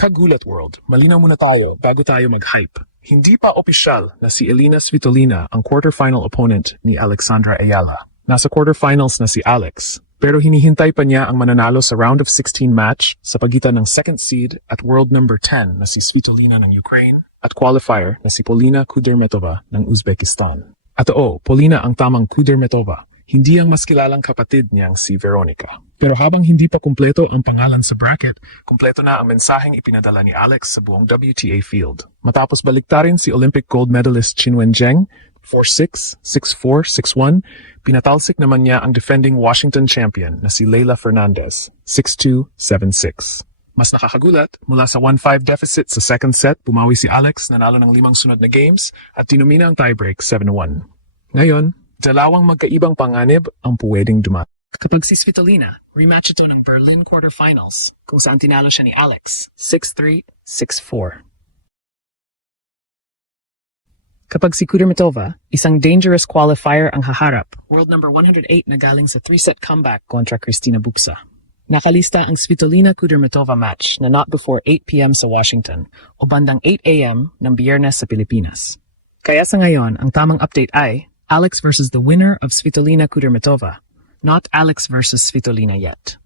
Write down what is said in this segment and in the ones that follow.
Kagulat World, malinaw muna tayo bago tayo mag-hype. Hindi pa opisyal na si Elina Svitolina ang quarterfinal opponent ni Alexandra Ayala. Nasa quarterfinals na si Alex, pero hinihintay pa niya ang mananalo sa round of 16 match sa pagitan ng second seed at world number 10 na si Svitolina ng Ukraine at qualifier na si Polina Kudermetova ng Uzbekistan. At Polina ang tamang Kudermetova, hindi ang mas kilalang kapatid niyang si Veronica. Pero habang hindi pa kumpleto ang pangalan sa bracket, kumpleto na ang mensaheng ipinadala ni Alex sa buong WTA field. Matapos baliktarin si Olympic gold medalist Qin Wenjing, 4-6, 6-4, 6-1, pinatalsik naman niya ang defending Washington champion na si Leylah Fernandez, 6-2, 7-6. Mas nakakagulat, mula sa 1-5 deficit sa second set, bumawi si Alex, nanalo ng 5 sunod na games at tinumina ang tiebreak 7-1. Ngayon, dalawang magkaibang panganib ang pwedeng dumating. Kapag si Svitolina, rematch ito ng Berlin quarterfinals kung saan tinalo siya ni Alex, 6-3, 6-4. Kapag si Kudermetova, isang dangerous qualifier ang haharap, world number 108 na galing sa 3-set comeback kontra Kristina Bucsa. Nakalista ang Svitolina-Kudermetova match na not before 8 p.m. sa Washington o bandang 8 a.m. ng Biyernes sa Pilipinas. Kaya sa ngayon, ang tamang update ay Alex versus the winner of Svitolina-Kudermetova, not Alex versus Svitolina yet.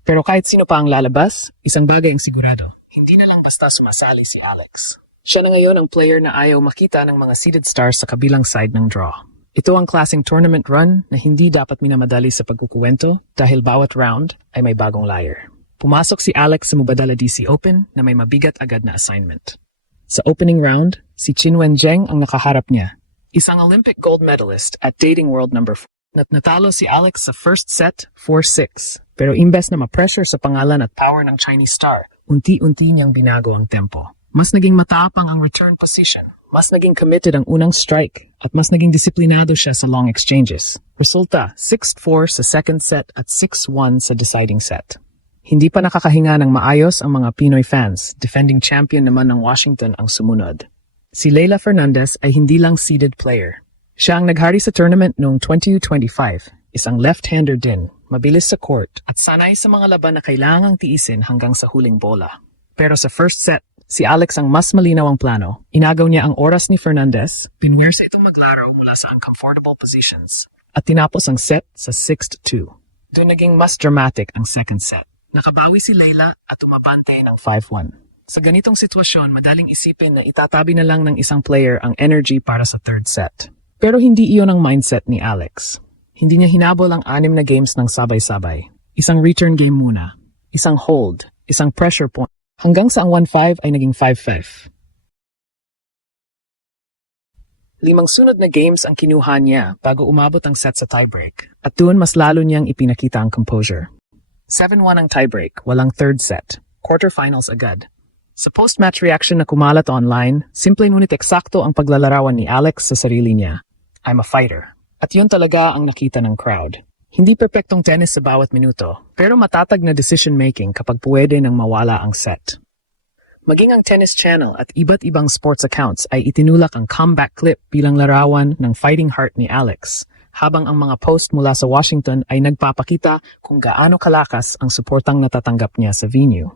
Pero kahit sino pa ang lalabas, isang bagay ang sigurado. Hindi na lang basta sumasali si Alex. Siya na ngayon ang player na ayaw makita ng mga seeded stars sa kabilang side ng draw. Ito ang klaseng tournament run na hindi dapat minamadali sa pagkukuwento dahil bawat round ay may bagong liar. Pumasok si Alex sa Mubadala DC Open na may mabigat agad na assignment. Sa opening round, si Qin Wenjing ang nakaharap niya. Isang Olympic gold medalist at dating world number 4. Natalo si Alex sa first set, 4-6. Pero imbes na ma-pressure sa pangalan at power ng Chinese star, unti-unti niyang binago ang tempo. Mas naging matapang ang return position, mas naging committed ang unang strike, at mas naging disiplinado siya sa long exchanges. Resulta, 6-4 sa second set at 6-1 sa deciding set. Hindi pa nakakahinga ng maayos ang mga Pinoy fans, defending champion naman ng Washington ang sumunod. Si Leylah Fernandez ay hindi lang seeded player. Siya ang naghari sa tournament noong 2025, isang left-hander din, mabilis sa court, at sanay sa mga laban na kailangang tiisin hanggang sa huling bola. Pero sa first set, si Alex ang mas malinaw ang plano. Inagaw niya ang oras ni Fernandez, pinwersa itong maglaro mula sa uncomfortable positions, at tinapos ang set sa 6-2. Doon naging mas dramatic ang second set. Nakabawi si Leylah at umabante ng 5-1. Sa ganitong sitwasyon, madaling isipin na itatabi na lang ng isang player ang energy para sa third set. Pero hindi iyon ang mindset ni Alex. Hindi niya hinabol ang 6 na games ng sabay-sabay. Isang return game muna, isang hold, isang pressure point, hanggang sa ang 1-5 ay naging 5-5. 5 sunod na games ang kinuha niya bago umabot ang set sa tiebreak, at doon mas lalo niyang ipinakita ang composure. 7-1 ang tiebreak, walang third set, quarterfinals agad. Sa post-match reaction na kumalat online, simple ngunit eksakto ang paglalarawan ni Alex sa sarili niya. I'm a fighter. At yun talaga ang nakita ng crowd. Hindi perpektong tennis sa bawat minuto, pero matatag na decision-making kapag pwede nang mawala ang set. Maging ang Tennis Channel at iba't ibang sports accounts ay itinulak ang comeback clip bilang larawan ng fighting heart ni Alex, habang ang mga post mula sa Washington ay nagpapakita kung gaano kalakas ang suportang natatanggap niya sa venue.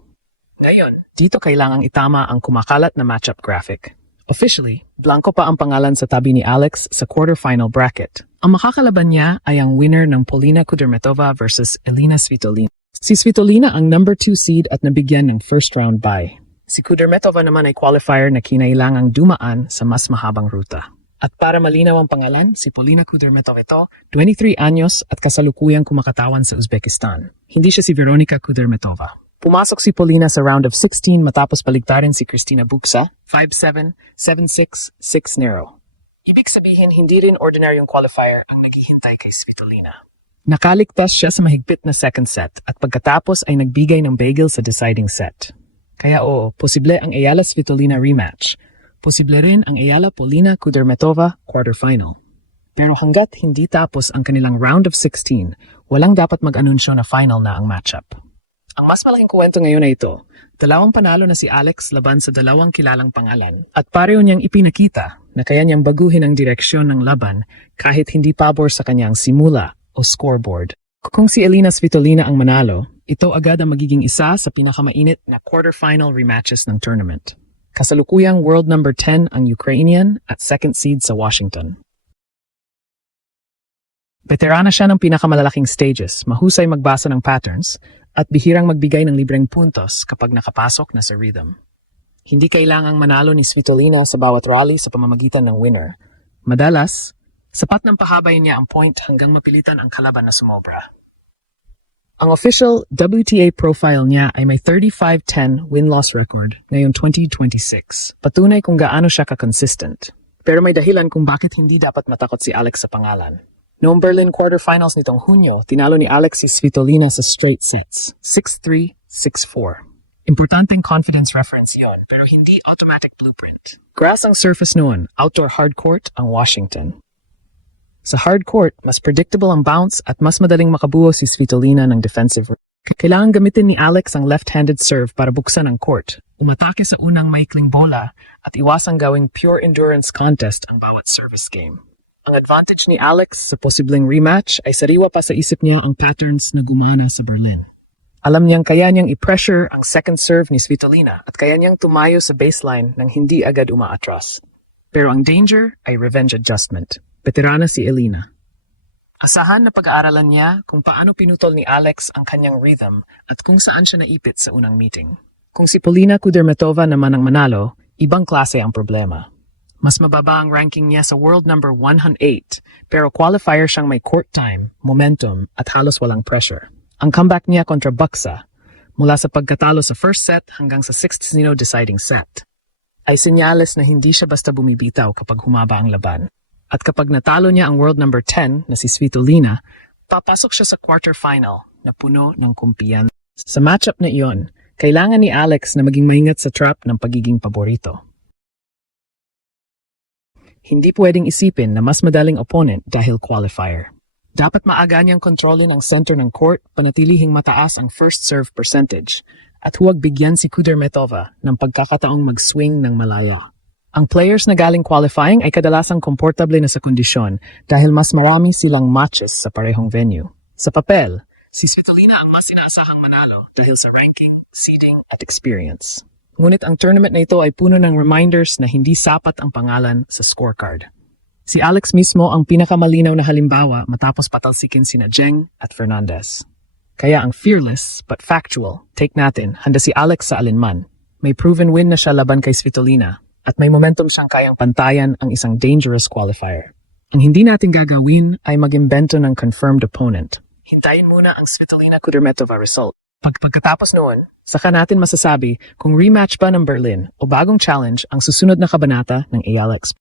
Ngayon, dito kailangang itama ang kumakalat na matchup graphic. Officially, blanco pa ang pangalan sa tabi ni Alex sa quarterfinal bracket. Ang makakalaban niya ay ang winner ng Polina Kudermetova versus Elina Svitolina. Si Svitolina ang number 2 seed at nabigyan ng first round bye. Si Kudermetova naman ay qualifier na kinailangang dumaan sa mas mahabang ruta. At para malinaw ang pangalan, si Polina Kudermetova ito, 23 anyos at kasalukuyang kumakatawan sa Uzbekistan. Hindi siya si Veronica Kudermetova. Pumasok si Polina sa round of 16 matapos baligtarin si Kristina Bucsa, 5-7, 7-6, 6-0. Ibig sabihin, hindi rin ordinaryong qualifier ang naghihintay kay Svitolina. Nakaligtas siya sa mahigpit na second set at pagkatapos ay nagbigay ng bagel sa deciding set. Kaya posible ang Ayala-Svitolina rematch. Posible rin ang Ayala-Polina Kudermetova quarterfinal. Pero hanggat hindi tapos ang kanilang round of 16, walang dapat mag-anunsyo na final na ang matchup. Ang mas malaking kwento ngayon ay ito, dalawang panalo na si Alex laban sa dalawang kilalang pangalan at pareho niyang ipinakita na kaya niyang baguhin ang direksyon ng laban kahit hindi pabor sa kanyang simula o scoreboard. Kung si Elina Svitolina ang manalo, ito agad ang magiging isa sa pinakamainit na quarterfinal rematches ng tournament. Kasalukuyang world number 10 ang Ukrainian at second seed sa Washington. Veterana siya ng pinakamalalaking stages, mahusay magbasa ng patterns, at bihirang magbigay ng libreng puntos kapag nakapasok na sa rhythm. Hindi kailangang manalo ni Svitolina sa bawat rally sa pamamagitan ng winner. Madalas, sapat ng pahabay niya ang point hanggang mapilitan ang kalaban na sumobra. Ang official WTA profile niya ay may 35-10 win-loss record ngayong 2026. Patunay kung gaano siya ka-consistent. Pero may dahilan kung bakit hindi dapat matakot si Alex sa pangalan. Noong Berlin quarterfinals nitong Hunyo, tinalo ni Alex si Svitolina sa straight sets, 6-3, 6-4. Importanteng confidence reference yon, pero hindi automatic blueprint. Grass ang surface noon, outdoor hardcourt ang Washington. Sa hardcourt, mas predictable ang bounce at mas madaling makabuo si Svitolina ng defensive. Kailangan gamitin ni Alex ang left-handed serve para buksan ang court, umatake sa unang maikling bola at iwasang gawing pure endurance contest ang bawat service game. Ang advantage ni Alex sa posibleng rematch ay sariwa pa sa isip niya ang patterns na gumana sa Berlin. Alam niyang kaya niyang i-pressure ang second serve ni Svitolina at kaya niyang tumayo sa baseline nang hindi agad umaatras. Pero ang danger ay revenge adjustment. Veterana si Elina. Asahan na pag-aaralan niya kung paano pinutol ni Alex ang kanyang rhythm at kung saan siya naipit sa unang meeting. Kung si Polina Kudermetova naman ang manalo, ibang klase ang problema. Mas mababa ang ranking niya sa world number 108, pero qualifier siyang may court time, momentum, at halos walang pressure. Ang comeback niya kontra Buxa, mula sa pagkatalo sa first set hanggang sa 6-0 deciding set, ay senyales na hindi siya basta bumibitaw kapag humaba ang laban. At kapag natalo niya ang world number 10 na si Svitolina, papasok siya sa quarterfinal na puno ng kumpiyan. Sa matchup na iyon, kailangan ni Alex na maging maingat sa trap ng pagiging paborito. Hindi pwedeng isipin na mas madaling opponent dahil qualifier. Dapat maaga niyang kontrolin ang center ng court, panatilihing mataas ang first serve percentage, at huwag bigyan si Kudermetova ng pagkakataong mag-swing ng malaya. Ang players na galing qualifying ay kadalasang komportable na sa kondisyon dahil mas marami silang matches sa parehong venue. Sa papel, si Svitolina ang mas inaasahang manalo dahil sa ranking, seeding at experience. Ngunit ang tournament na ito ay puno ng reminders na hindi sapat ang pangalan sa scorecard. Si Alex mismo ang pinakamalinaw na halimbawa matapos patalsikin sina Zheng at Fernandez. Kaya ang fearless but factual take natin handa si Alex sa alinman. May proven win na siya laban kay Svitolina. At may momentum siyang kayang pantayan ang isang dangerous qualifier. Ang hindi natin gagawin ay mag-imbento ng confirmed opponent. Hintayin muna ang Svitolina Kudermetova result. Pagkatapos noon, saka natin masasabi kung rematch ba ng Berlin o bagong challenge ang susunod na kabanata ng ALX.